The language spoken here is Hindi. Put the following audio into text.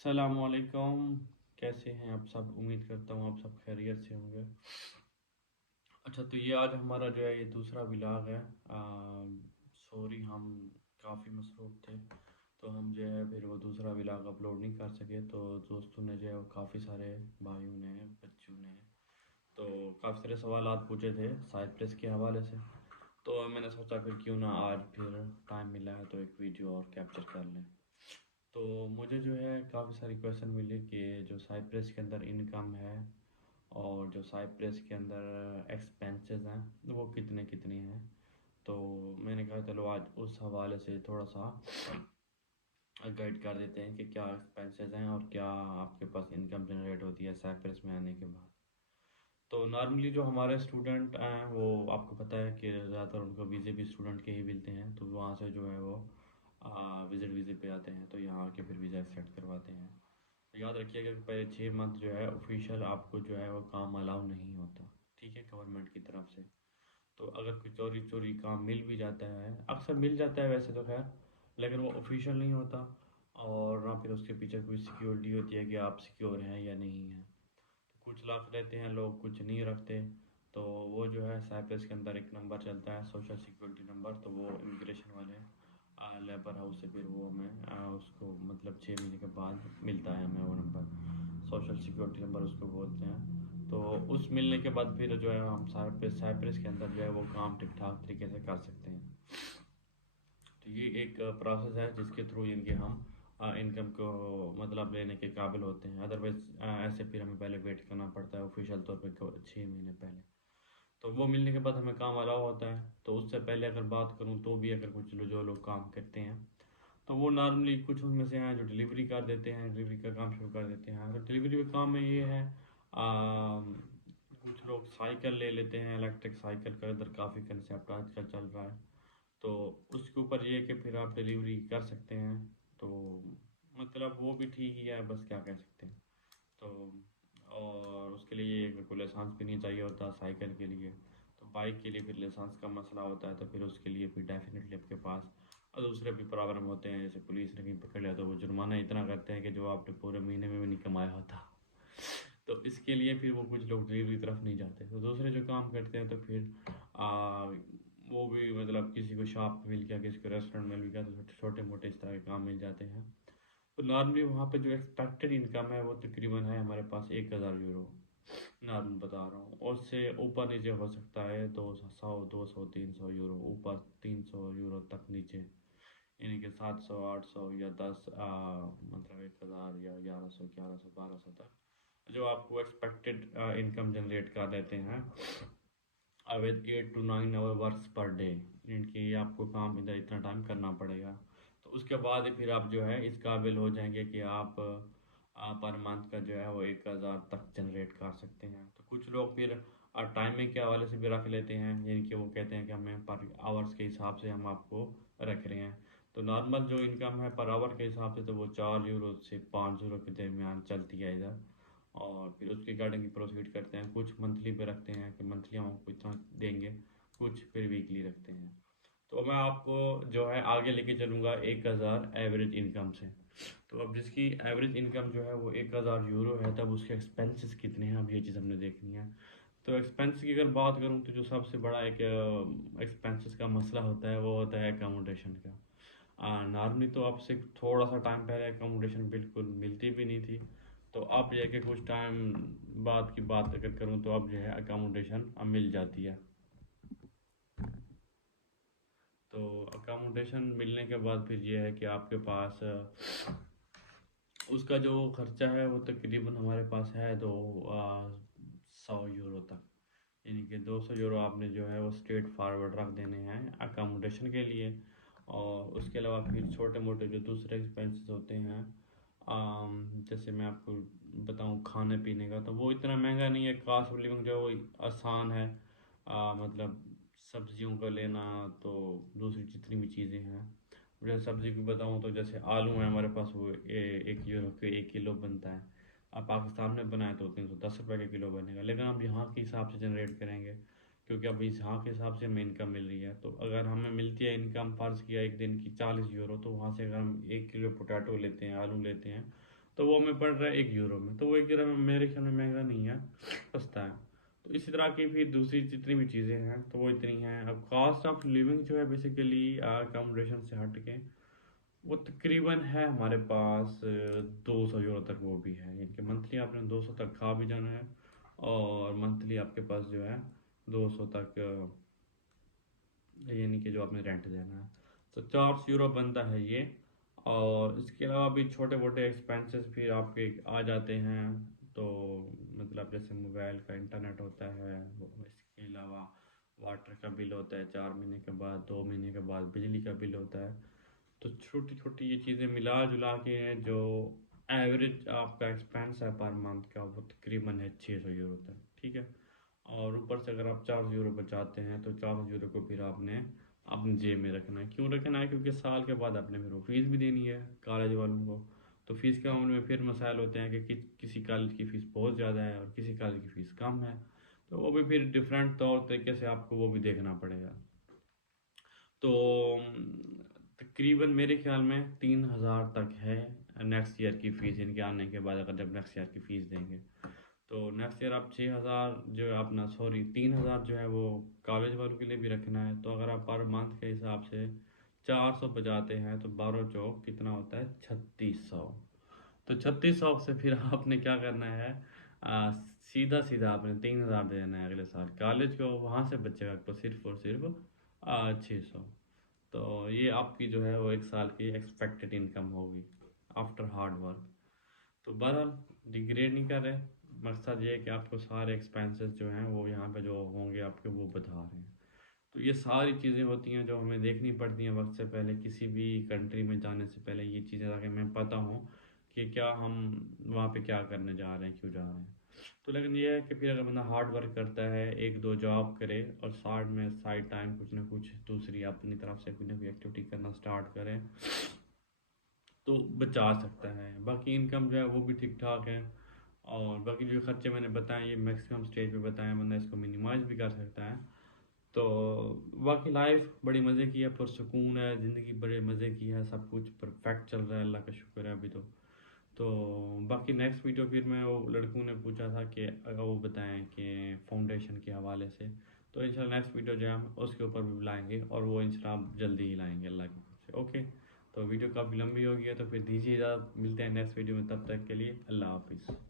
सलामकुम। कैसे हैं आप सब? उम्मीद करता हूँ आप सब खैरियत से होंगे। अच्छा, तो ये आज हमारा जो है ये दूसरा व्लॉग है। सॉरी, हम काफ़ी मसरूफ़ थे तो हम जो है फिर वो दूसरा व्लॉग अपलोड नहीं कर सके। तो दोस्तों ने जो है वो काफ़ी सारे भाइयों ने, बच्चों ने तो काफ़ी सारे सवालात पूछे थे साइप्रस के हवाले से। तो मैंने सोचा फिर क्यों ना आज फिर टाइम मिला है तो एक वीडियो और कैप्चर कर लें। तो मुझे जो है काफ़ी सारी क्वेश्चन मिले कि जो साइप्रस के अंदर इनकम है और जो साइप्रस के अंदर एक्सपेंसेस हैं वो कितने कितने हैं। तो मैंने कहा चलो आज उस हवाले से थोड़ा सा गाइड कर देते हैं कि क्या एक्सपेंसेस हैं और क्या आपके पास इनकम जनरेट होती है साइप्रस में आने के बाद। तो नॉर्मली जो हमारे स्टूडेंट हैं वो आपको पता है कि ज़्यादातर उनको वीज़े भी स्टूडेंट के ही मिलते हैं। तो वहाँ से जो है वो विज़िट वीज़े पे आते हैं तो यहाँ आके फिर वीज़ा एक्सेप्ट करवाते हैं। तो याद रखिएगा कि पहले 6 मंथ जो है ऑफिशियल आपको जो है वो काम अलाउ नहीं होता, ठीक है, गवर्नमेंट की तरफ से। तो अगर कोई चोरी चोरी काम मिल भी जाता है, अक्सर मिल जाता है वैसे तो खैर, लेकिन वो ऑफिशियल नहीं होता और ना फिर उसके पीछे कोई सिक्योरिटी होती है कि आप सिक्योर हैं या नहीं हैं। तो कुछ लाख रहते हैं लोग, कुछ नहीं रखते। तो वो जो है साइप्रस के अंदर एक नंबर चलता है, सोशल सिक्योरिटी नंबर। तो वो इमिग्रेशन वाले लेबर हाउस से फिर वो हमें उसको मतलब 6 महीने के बाद मिलता है हमें वो नंबर, सोशल सिक्योरिटी नंबर उसको बोलते हैं। तो उस मिलने के बाद फिर जो है हम साइप्रस के अंदर जो है वो काम ठीक ठाक तरीके से कर सकते हैं। तो ये एक प्रोसेस है जिसके थ्रू इनके हम इनकम को मतलब लेने के काबिल होते हैं। अदरवाइज ऐसे फिर हमें पहले वेट करना पड़ता है ऑफिशियल तौर पे 6 महीने पहले। तो वो मिलने के बाद हमें काम अलाउ होता है। तो उससे पहले अगर बात करूँ तो भी अगर कुछ जो लोग काम करते हैं तो वो नॉर्मली कुछ उनमें से हैं जो डिलीवरी कर देते हैं, डिलीवरी का काम शुरू कर देते हैं। तो डिलीवरी का काम में ये है, कुछ लोग साइकिल ले लेते हैं, इलेक्ट्रिक साइकिल का इधर काफ़ी कंसेप्ट आजकल चल रहा है। तो उसके ऊपर ये है कि फिर आप डिलीवरी कर सकते हैं। तो मतलब वो भी ठीक ही है, बस क्या कह सकते हैं। तो और उसके लिए एक को लाइसेंस भी नहीं चाहिए होता साइकिल के लिए। तो बाइक के लिए फिर लाइसेंस का मसला होता है, तो फिर उसके लिए फिर डेफिनेटली आपके पास और दूसरे भी प्रॉब्लम होते हैं। जैसे पुलिस ने कहीं पकड़ लिया तो वो जुर्माना इतना करते हैं कि जो आपने पूरे महीने में भी नहीं कमाया होता। तो इसके लिए फिर वो कुछ लोग डिलीवरी की तरफ नहीं जाते। तो दूसरे जो काम करते हैं तो फिर आ, वो भी मतलब किसी को शॉप मिल गया, किसी को रेस्टोरेंट मिल गया, तो छोटे मोटे इस तरह के काम मिल जाते हैं। तो नॉर्मली वहाँ पे जो एक्सपेक्टेड इनकम है वो तकरीबन है हमारे पास 1,000 यूरो, नॉर्मल बता रहा हूँ। और उससे ऊपर नीचे हो सकता है 200, 200, 300 यूरो ऊपर, 300 यूरो तक नीचे, यानी कि 700, 800 या 10 मतलब 1,000 या 1100, 1100, 1200 तक जो आपको एक्सपेक्टेड इनकम जनरेट कर देते हैं with 8 to 9 hour works per day. इनकी आपको काम इधर इतना टाइम करना पड़ेगा। तो उसके बाद ही फिर आप जो है इस काबिल हो जाएंगे कि आप पर मंथ का जो है वो 1,000 तक जनरेट कर सकते हैं। तो कुछ लोग फिर टाइमिंग के हवाले से भी रख लेते हैं, यानी कि वो कहते हैं कि हमें पर आवर्स के हिसाब से हम आपको रख रहे हैं। तो नॉर्मल जो इनकम है पर आवर के हिसाब से तो वो 4 यूरो से 5 यूरो के दरमियान चलती है इधर। और फिर उसके अकॉर्डिंग प्रोसीड करते हैं। कुछ मंथली पे रखते हैं कि मंथली हम आपको इतना देंगे, कुछ फिर वीकली रखते हैं। तो मैं आपको जो है आगे लेके चलूँगा 1,000 एवरेज इनकम से। तो अब जिसकी एवरेज इनकम जो है वो 1,000 यूरो है, तब उसके एक्सपेंसेस कितने हैं, अब ये चीज़ हमने देखनी है। तो एक्सपेंस की अगर बात करूँ तो जो सबसे बड़ा एक एक्सपेंसेस का मसला होता है वो होता है अकोमोडेशन का। नॉर्मली तो आपसे थोड़ा सा टाइम पहले अकोमोडेशन बिल्कुल मिलती भी नहीं थी। तो अब यह कि कुछ टाइम बाद की बात अगर करूँ तो अब जो है अकोमोडेशन अब मिल जाती है। तो अकोमोडेशन मिलने के बाद फिर ये है कि आपके पास उसका जो खर्चा है वो तकरीबन हमारे पास है तो 100 यूरो तक, यानी कि 200 यूरो आपने जो है वो स्ट्रेट फॉरवर्ड रख देने हैं अकोमोडेशन के लिए। और उसके अलावा फिर छोटे मोटे जो दूसरे एक्सपेंसेस होते हैं, जैसे मैं आपको बताऊं खाने पीने का, तो वो इतना महंगा नहीं है। कास्ट ऑफ लिविंग जो है वो आसान है। मतलब सब्जियों का लेना, तो दूसरी जितनी भी चीज़ें हैं, जैसे सब्जी की बताऊं तो जैसे आलू है हमारे पास, वो 1 यूरो के 1 किलो बनता है। आप पाकिस्तान में बनाए तो 310 रुपये का किलो बनेगा, लेकिन हम यहाँ के हिसाब से जनरेट करेंगे क्योंकि अब इस यहाँ के हिसाब से हमें इनकम मिल रही है। तो अगर हमें मिलती है इनकम फ़र्ज़ किया एक दिन की 40 यूरो, तो वहाँ से अगर हम 1 किलो पोटैटो लेते हैं, आलू लेते हैं, तो वो हमें पड़ रहा है 1 यूरो में। तो वो 1 यूरो में मेरे ख्याल में महंगा नहीं है, सस्ता है। तो इसी तरह की फिर दूसरी जितनी भी चीज़ें हैं तो वो इतनी हैं। अब कॉस्ट ऑफ लिविंग जो है बेसिकली अकोमोडेशन से हट के वो तकरीबन है हमारे पास 200 यूरो तक वो भी है, यानी कि मंथली आपने 200 तक खा भी जाना है और मंथली आपके पास जो है 200 तक यानी कि जो आपने रेंट देना है। तो 400 यूरो बनता है ये। और इसके अलावा भी छोटे मोटे एक्सपेंसेस फिर आपके आ जाते हैं। तो मतलब जैसे मोबाइल का इंटरनेट होता है, इसके अलावा वाटर का बिल होता है 4 महीने के बाद, 2 महीने के बाद बिजली का बिल होता है। तो छोटी छोटी ये चीज़ें मिला जुला के हैं जो एवरेज आपका एक्सपेंस है पर मंथ का, वो तकरीबन है 600 यूरो तक, ठीक है। और ऊपर से अगर आप 400 यूरो बचाते हैं तो 400 यूरो को फिर आपने अपनी जेब में रखना है। क्यों रखना है? क्योंकि साल के बाद आपने फिर वो फीस भी देनी है कॉलेज वालों को। तो फीस के मामले में फिर मसाइल होते हैं कि किसी कॉलेज की फ़ीस बहुत ज़्यादा है और किसी कॉलेज की फ़ीस कम है। तो वो भी फिर डिफरेंट तौर तरीके से आपको वो भी देखना पड़ेगा। तो तकरीबन मेरे ख्याल में 3,000 तक है नेक्स्ट ईयर की फ़ीस, इनके आने के बाद अगर जब नेक्स्ट ईयर की फ़ीस देंगे तो नेक्स्ट ईयर आप 6,000 जो है अपना, सॉरी 3,000 जो है वो कॉलेज वालों के लिए भी रखना है। तो अगर आप पर मंथ के हिसाब से 400 बजाते हैं तो 12 चौक कितना होता है, 3600। तो 3600 से फिर आपने क्या करना है, आ, सीधा सीधा आपने 3,000 देना है अगले साल कॉलेज को, वहाँ से बचेगा आपको सिर्फ और सिर्फ 600। तो ये आपकी जो है वो एक साल की एक्सपेक्टेड इनकम होगी आफ्टर हार्ड वर्क। तो बहरहाल डिग्रेड नहीं कर रहे, मकसद ये है कि आपको सारे एक्सपेंसेस जो हैं वो यहाँ पे जो होंगे आपके वो बता रहे हैं। तो ये सारी चीज़ें होती हैं जो हमें देखनी पड़ती हैं वक्त से पहले, किसी भी कंट्री में जाने से पहले ये चीज़ें, ताकि हमें पता हो कि क्या हम वहाँ पे क्या करने जा रहे हैं, क्यों जा रहे हैं। तो लेकिन ये है कि फिर अगर बंदा हार्ड वर्क करता है, एक दो जॉब करे और साइड में साइड टाइम कुछ ना कुछ दूसरी अपनी तरफ से कोई ना कोई एक्टिविटी करना स्टार्ट करें तो बचा सकता है। बाकी इनकम जो है वो भी ठीक ठाक है। और बाकी जो खर्चे मैंने बताए ये मैक्सिमम स्टेज पे बताए, बंदा इसको मिनिमाइज भी कर सकता है। तो बाकी लाइफ बड़ी मज़े की है, पुरसुकून है, ज़िंदगी बड़े मज़े की है, सब कुछ परफेक्ट चल रहा है, अल्लाह का शुक्र है अभी तो बाकी नेक्स्ट वीडियो फिर मैं, वो लड़कों ने पूछा था कि अगर वो बताएं कि फाउंडेशन के हवाले से, तो इंशाल्लाह नेक्स्ट वीडियो जो है हम उसके ऊपर भी लाएंगे और वो इंशाल्लाह जल्दी ही लाएंगे अल्लाह की तरफ से। ओके, तो वीडियो काफ़ी लंबी हो गई है तो फिर दीजिए इजाज़त, मिलते हैं नेक्स्ट वीडियो में, तब तक के लिए अल्लाह हाफिज़।